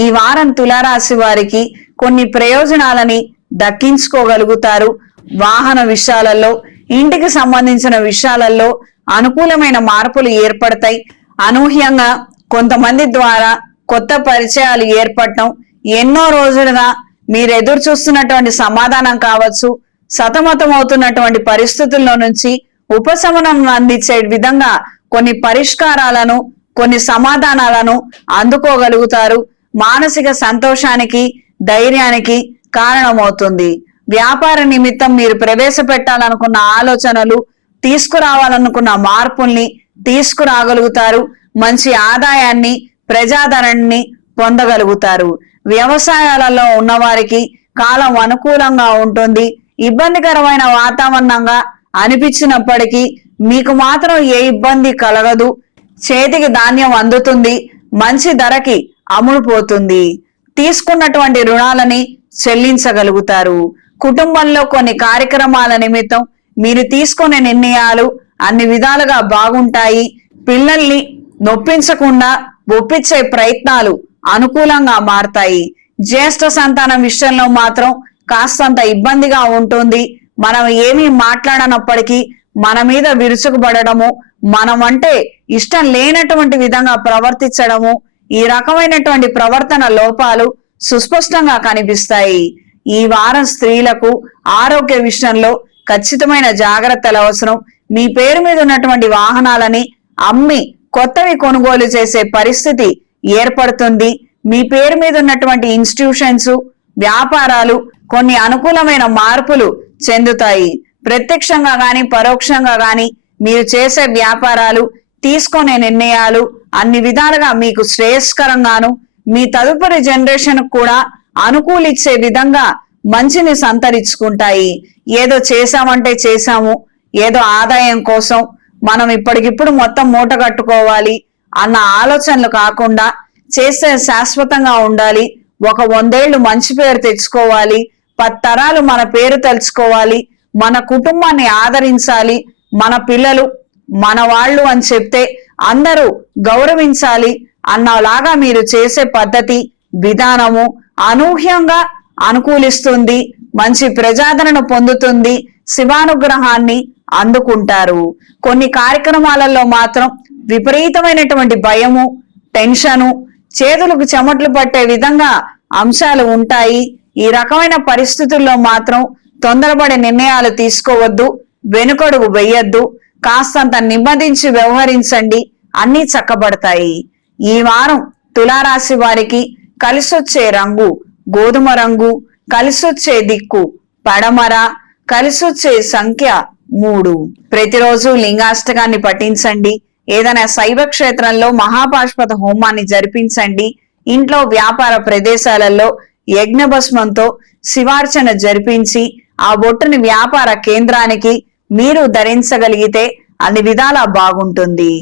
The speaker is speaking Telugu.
ఈ వారం తులారాశి వారికి కొన్ని ప్రయోజనాలని దక్కించుకోగలుగుతారు. వాహన విషయాలలో, ఇంటికి సంబంధించిన విషయాలలో అనుకూలమైన మార్పులు ఏర్పడతాయి. అనూహ్యంగా కొంతమంది ద్వారా కొత్త పరిచయాలు ఏర్పడటం, ఎన్నో రోజులుగా మీరు ఎదురు చూస్తున్నటువంటి సమాధానం కావచ్చు, సతమతం అవుతున్నటువంటి పరిస్థితుల్లో నుంచి ఉపశమనం అందించే విధంగా కొన్ని పరిష్కారాలను, కొన్ని సమాధానాలను అందుకోగలుగుతారు. మానసిక సంతోషానికి, ధైర్యానికి కారణమవుతుంది. వ్యాపార నిమిత్తం మీరు ప్రవేశపెట్టాలనుకున్న ఆలోచనలు, తీసుకురావాలనుకున్న మార్పుల్ని తీసుకురాగలుగుతారు. మంచి ఆదాయాన్ని, ప్రజాదరణని పొందగలుగుతారు. వ్యవసాయాలలో ఉన్నవారికి కాలం అనుకూలంగా ఉంటుంది. ఇబ్బందికరమైన వాతావరణంగా అనిపించినప్పటికీ మీకు మాత్రం ఏ ఇబ్బంది కలగదు. చేతికి ధాన్యం అందుతుంది. మంచి ధరకి అమ్ముడుపోతుంది. తీసుకున్నటువంటి రుణాలని చెల్లించగలుగుతారు. కుటుంబంలో కొన్ని కార్యక్రమాల నిమిత్తం మీరు తీసుకునే నిర్ణయాలు అన్ని విధాలుగా బాగుంటాయి. పిల్లల్ని నొప్పించకుండా ఒప్పించే ప్రయత్నాలు అనుకూలంగా మారతాయి. జ్యేష్ఠ సంతానం విషయంలో మాత్రం కాస్తంత ఇబ్బందిగా ఉంటుంది. మనం ఏమీ మాట్లాడనప్పటికీ మన మీద విరుచుకుపడము, మనమంటే ఇష్టం లేనటువంటి విధంగా ప్రవర్తించడము, ఈ రకమైనటువంటి ప్రవర్తన లోపాలు సుస్పష్టంగా కనిపిస్తాయి. ఈ వారం స్త్రీలకు ఆరోగ్య విషయంలో ఖచ్చితమైన జాగ్రత్తలు అవసరం. మీ పేరు మీద ఉన్నటువంటి వాహనాలని అమ్మి కొత్తవి కొనుగోలు చేసే పరిస్థితి ఏర్పడుతుంది. మీ పేరు మీద ఉన్నటువంటి ఇన్స్టిట్యూషన్స్, వ్యాపారాలు కొన్ని అనుకూలమైన మార్పులు చెందుతాయి. ప్రత్యక్షంగా గాని, పరోక్షంగా గాని మీరు చేసే వ్యాపారాలు, తీసుకునే నిర్ణయాలు అన్ని విధాలుగా మీకు శ్రేయస్కరంగాను, మీ తదుపరి జనరేషన్ కూడా అనుకూలించే విధంగా మంచిని సంతరించుకుంటాయి. ఏదో చేశామంటే చేశాము, ఏదో ఆదాయం కోసం మనం ఇప్పటికిప్పుడు మొత్తం మూట కట్టుకోవాలి అన్న ఆలోచనలు కాకుండా చేస్తే శాశ్వతంగా ఉండాలి. ఒక 100 ఏళ్లు మంచి పేరు తెచ్చుకోవాలి, 10 తరాలు మన పేరు తెలుసుకోవాలి, మన కుటుంబాన్ని ఆదరించాలి, మన పిల్లలు మన వాళ్ళు అని చెప్తే అందరూ గౌరవించాలి అన్నలాగా మీరు చేసే పద్ధతి, విధానము అనూహ్యంగా అనుకూలిస్తుంది. మంచి ప్రజాదరణ పొందుతుంది. శివానుగ్రహాన్ని అందుకుంటారు. కొన్ని కార్యక్రమాలలో మాత్రం విపరీతమైనటువంటి భయము, టెన్షను, చేతులకు చెమటలు పట్టే విధంగా అంశాలు ఉంటాయి. ఈ రకమైన పరిస్థితుల్లో మాత్రం తొందరపడే నిర్ణయాలు తీసుకోవద్దు, వెనుకడుగు వెయ్యొద్దు. కాస్తంత నెమ్మదించి వ్యవహరించండి, అన్నీ చక్కబడతాయి. ఈ వారం తులారాశి వారికి కలిసొచ్చే రంగు గోధుమ రంగు, కలిసొచ్చే దిక్కు పడమర, కలిసొచ్చే సంఖ్య 3. ప్రతిరోజు లింగాష్టకాన్ని పఠించండి. ఏదైనా శైవ క్షేత్రంలో మహాపాశుపత హోమాన్ని జరిపించండి. ఇంట్లో, వ్యాపార ప్రదేశాలలో యజ్ఞభస్మంతో శివార్చన జరిపించి ఆ బొట్టుని వ్యాపార కేంద్రానికి మీరు ధరించగలిగితే అన్ని విధాలా బాగుంటుంది.